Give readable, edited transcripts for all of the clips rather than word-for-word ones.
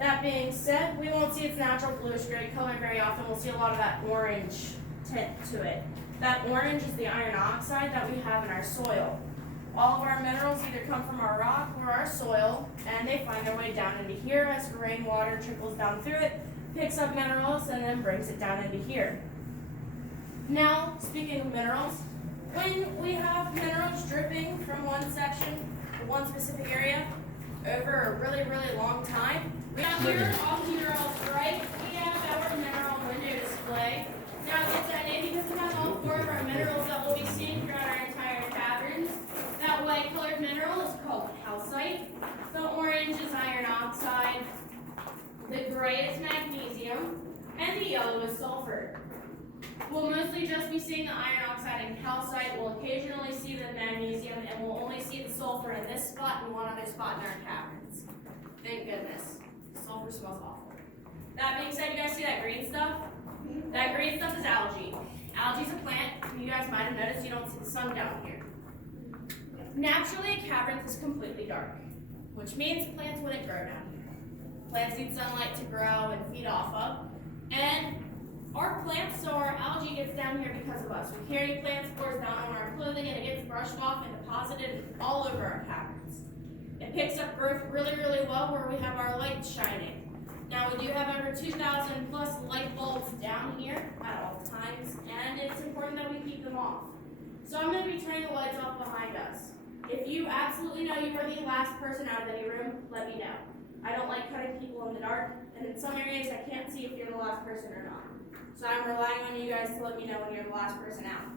That being said, we won't see its natural bluish-gray color very often. We'll see a lot of that orange tint to it. That orange is the iron oxide that we have in our soil. All of our minerals either come from our rock or our soil, and they find their way down into here as rainwater trickles down through it, picks up minerals, and then brings it down into here. Now, speaking of minerals, when we have minerals dripping from one section, one specific area, over a really, really long time, we have here all minerals, right? We have our mineral window display. Now, it's that name because we have all four of our minerals that we'll be seeing throughout our entire caverns. That white colored mineral is called calcite. The orange is iron oxide. The gray is magnesium. And the yellow is sulfur. We'll mostly just be seeing the iron oxide and calcite. We'll occasionally see the magnesium, and we'll only see the sulfur in this spot and one other spot in our caverns. Thank goodness. Sulfur smells awful. That being said, you guys see that green stuff? That green stuff is algae. Algae is a plant. You guys might have noticed you don't see the sun down here. Naturally, a cavern is completely dark, which means plants wouldn't grow down here. Plants need sunlight to grow and feed off of. And our plants, so our algae gets down here because of us. We carry plant spores down on our clothing and it gets brushed off and deposited all over our caverns. It picks up growth really, really well where we have our lights shining. Now we do have over 2,000 plus light bulbs down here at all times, and it's important that we keep them off. So I'm going to be turning the lights off behind us. If you absolutely know you are the last person out of any room, let me know. I don't like cutting people in the dark, and in some areas I can't see if you're the last person or not. So I'm relying on you guys to let me know when you're the last person out.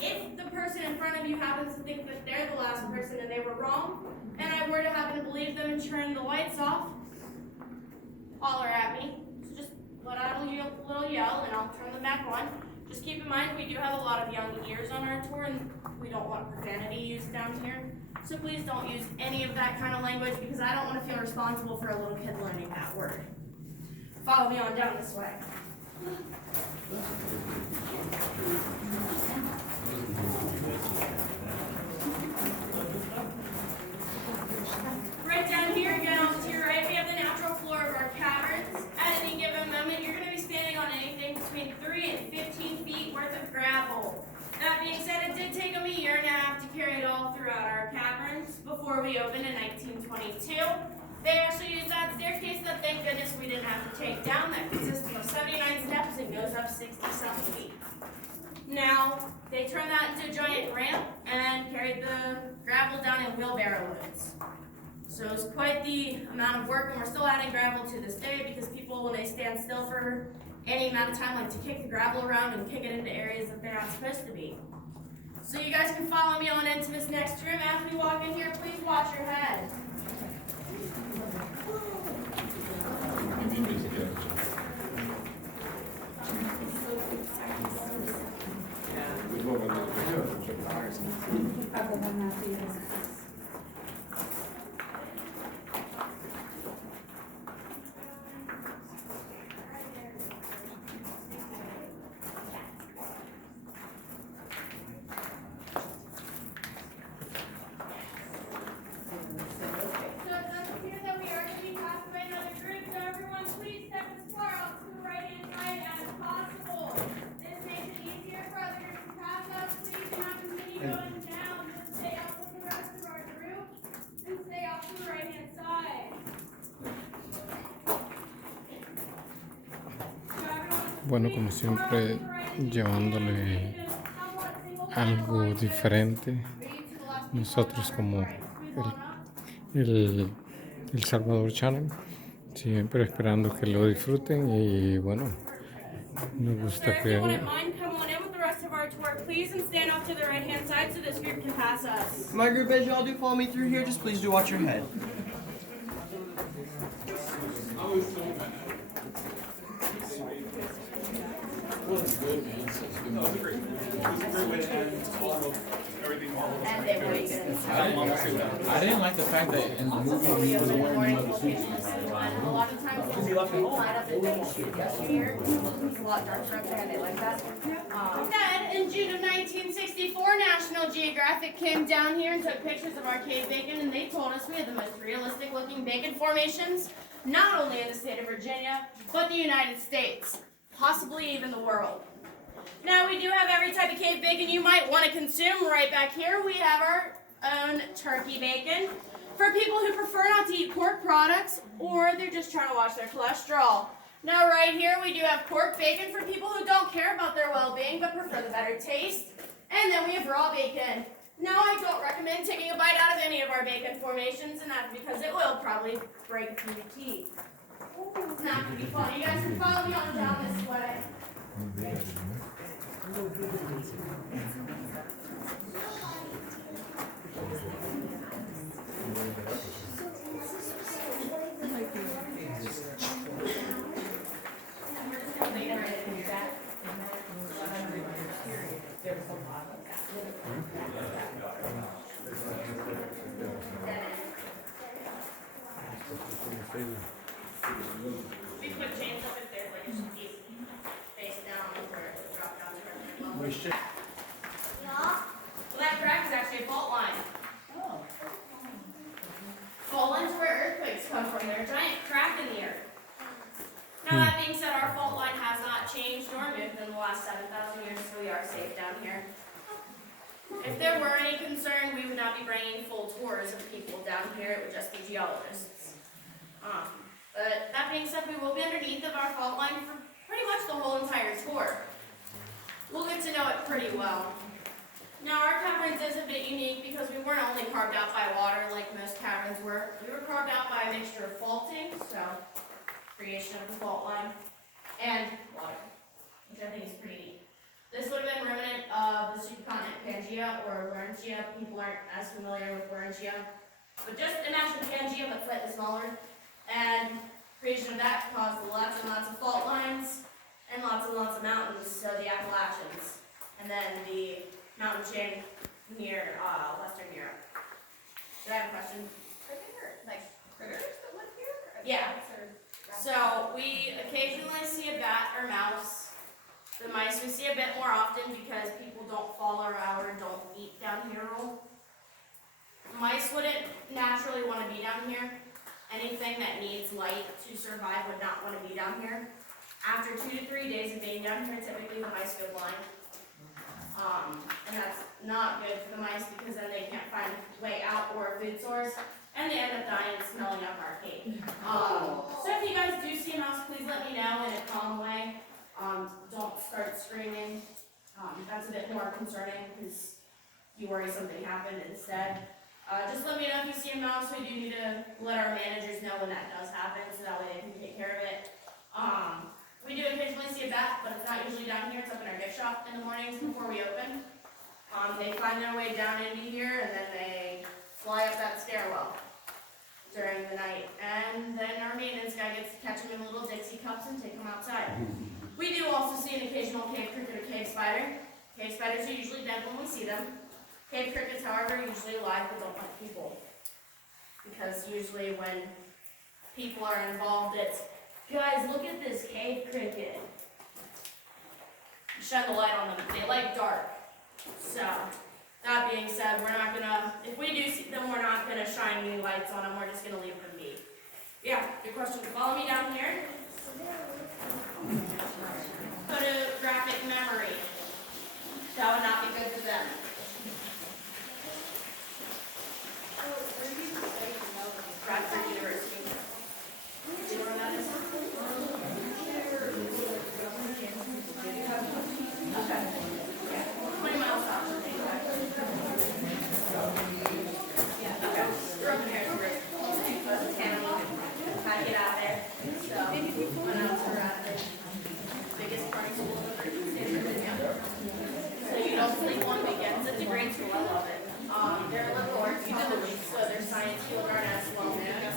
If the person in front of you happens to think that they're the last person and they were wrong, and I were to happen to believe them and turn the lights off, holler at me. So just let out a little yell and I'll turn them back on. Just keep in mind we do have a lot of young ears on our tour and we don't want profanity used down here. So please don't use any of that kind of language because I don't want to feel responsible for a little kid learning that word. Follow me on down this way. Right down here, again off to your right, we have the natural floor of our caverns. At any given moment, you're going to be standing on anything between 3 and 15 feet worth of gravel. That being said, it did take them a year and a half to carry it all throughout our caverns before we opened in 1922. They actually used that staircase that thank goodness we didn't have to take down that consists of 79 steps and goes up 60-some feet. Now, they turned that into a giant ramp and carried the gravel down in wheelbarrow loads. So it was quite the amount of work, and we're still adding gravel to this day because people, when they stand still for any amount of time, like to kick the gravel around and kick it into areas that they're not supposed to be. So you guys can follow me on into this next room. As we walk in here, please watch your head. Bueno, como siempre, llevándole algo diferente. Nosotros como el Salvador Channel, siempre esperando que lo disfruten y bueno, nos gusta que... Please and stand off to the right hand side so this group can pass us. My group, as y'all do follow me through here, just please do watch your head. I didn't like the fact that in the movie he was wearing another suit. A lot of times they light up the things here. It's a lot darker up there and they like that. In June of 1964, National Geographic came down here and took pictures of our cave bacon, and they told us we had the most realistic looking bacon formations not only in the state of Virginia, but the United States, possibly even the world. Now, we do have every type of cave bacon you might want to consume. Right back here, we have our own turkey bacon for people who prefer not to eat pork products or they're just trying to watch their cholesterol. Now, right here, we do have pork bacon for people who don't care about their well-being but prefer the better taste. And then we have raw bacon. Now, I don't recommend taking a bite out of any of our bacon formations, and that's because it will probably break through your teeth. It's not going to be fun. You guys can follow me on down this way. We put chains up if there's like a steep face down or drop down to her. Well, that crack is actually a fault line. Fault lines are where earthquakes come from. They're a giant crack in the earth. Now that being said, our fault line has not changed or moved in the last 7,000 years, so we are safe down here. If there were any concern, we would not be bringing full tours of people down here. It would just be geologists. But that being said, we will be underneath of our fault line for pretty much the whole entire tour. We'll get to know it pretty well. Now, our caverns is a bit unique because we weren't only carved out by water like most caverns were. We were carved out by a mixture of faulting, so creation of the fault line, and water, which I think is pretty neat. This would have been remnant of the supercontinent Pangea or Laurentia. People aren't as familiar with Laurentia. But just imagine Pangea but slightly smaller. And creation of that caused lots and lots of fault lines and lots of mountains, so the Appalachians. And then the mountain chain near Western Europe. Did I have a question? Are there like critters that live here? Yeah. So we occasionally see a bat or mouse. The mice we see a bit more often because people don't follow our don't eat down here rule. Mice wouldn't naturally want to be down here. Anything that needs light to survive would not want to be down here. After 2 to 3 days of being down here, typically the mice go blind. And that's not good for the mice because then they can't find a way out or a food source, and they end up dying and smelling up our cave. So if you guys do see a mouse, please let me know in a calm way. Don't start screaming. That's a bit more concerning because you worry something happened instead. Just let me know if you see a mouse. We do need to let our managers know when that does happen so that way they can take care of it. We do occasionally see a bat, but it's not usually down here. It's up in our gift shop in the mornings before we open. They find their way down into here and then they fly up that stairwell during the night. And then our maintenance guy gets to catch them in little Dixie cups and take them outside. We do also see an occasional cave cricket or cave spider. Cave spiders are usually dead when we see them. Cave crickets, however, are usually alive but don't like people. Because usually when people are involved, it's, guys, look at this cave cricket. Shine the light on them. They like dark. So, that being said, we're not gonna, if we do see them, we're not gonna shine any lights on them. We're just gonna leave them be. Yeah, good question. Follow me down here. Photographic memory. That would not be good for them. Bradford University. Do you know where that is? Okay. Yeah. 20 miles south from me. Yeah, okay. Grew up in Harrisburg. Canada. Had to get out of there. So, went out to Bradford. Biggest party school in the state of Virginia. So you don't sleep on weekends. It's a great school. I love it. They're liberal arts utilities, so their science field aren't as well known.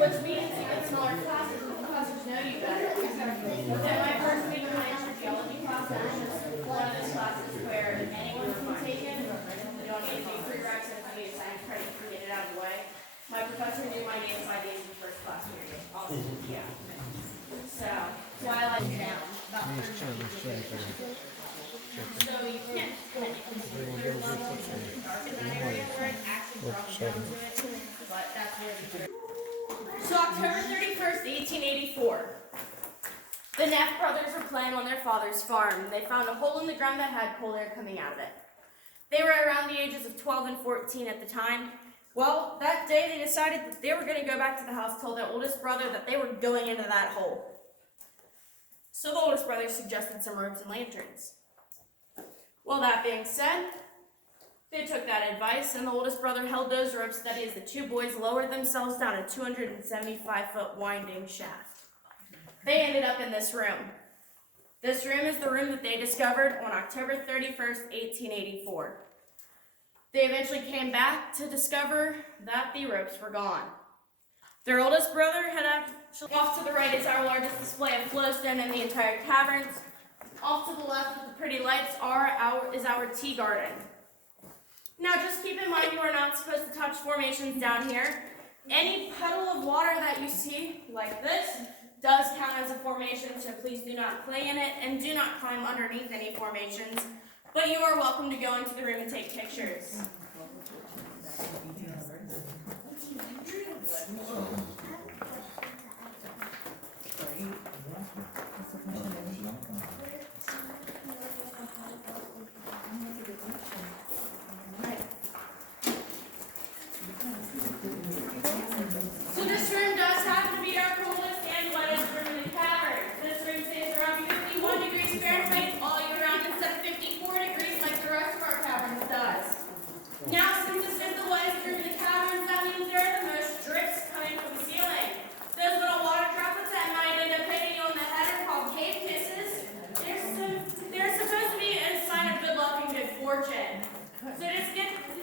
Which means you get smaller classes, and the classes know you better. In my first week of my geology class, there was just one of those classes where anyone can take it. You don't need to do prereqs, and if you need a science credit, you can get it out of the way. My professor knew my name by the end of the first class period. Yeah. So, why I like down. About 30 So you can't there's levels dark in that area where it actually drops down to it, but that's where the So October 31st, 1884. The Neff brothers were playing on their father's farm. They found a hole in the ground that had cold air coming out of it. They were around the ages of 12 and 14 at the time. Well, that day they decided that they were going to go back to the house, told their oldest brother that they were going into that hole. So the oldest brother suggested some ropes and lanterns. Well, that being said, they took that advice, and the oldest brother held those ropes steady as the two boys lowered themselves down a 275-foot winding shaft. They ended up in this room. This room is the room that they discovered on October 31st, 1884. They eventually came back to discover that the ropes were gone. Their oldest brother had actually, off to the right is our largest display of flowstone in the entire caverns. Off to the left with the pretty lights is our tea garden. Now just keep in mind you are not supposed to touch formations down here. Any puddle of water that you see, like this, does count as a formation, so please do not play in it and do not climb underneath any formations. But you are welcome to go into the room and take pictures. So this room does happen to be our coolest and wettest room in the cavern. This room stays around 51 degrees Fahrenheit all year round instead of 54 degrees like the rest of our caverns does. Now, since this is the wettest room in the caverns, that means there are the most drips coming from the ceiling. Those little water droplets that might end up hitting you on the head are called cave kisses. They're supposed to be a sign of good luck and good fortune. So just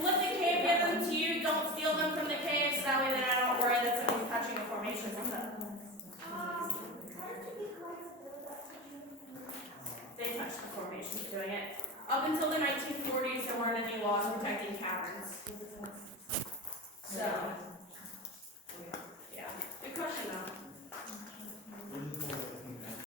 let the cave give them to you. Don't steal them from the cave, so that way then I don't worry that somebody's touching the formations and stuff. They touched the formations doing it. Up until the 1940s, there weren't any laws protecting caverns. So.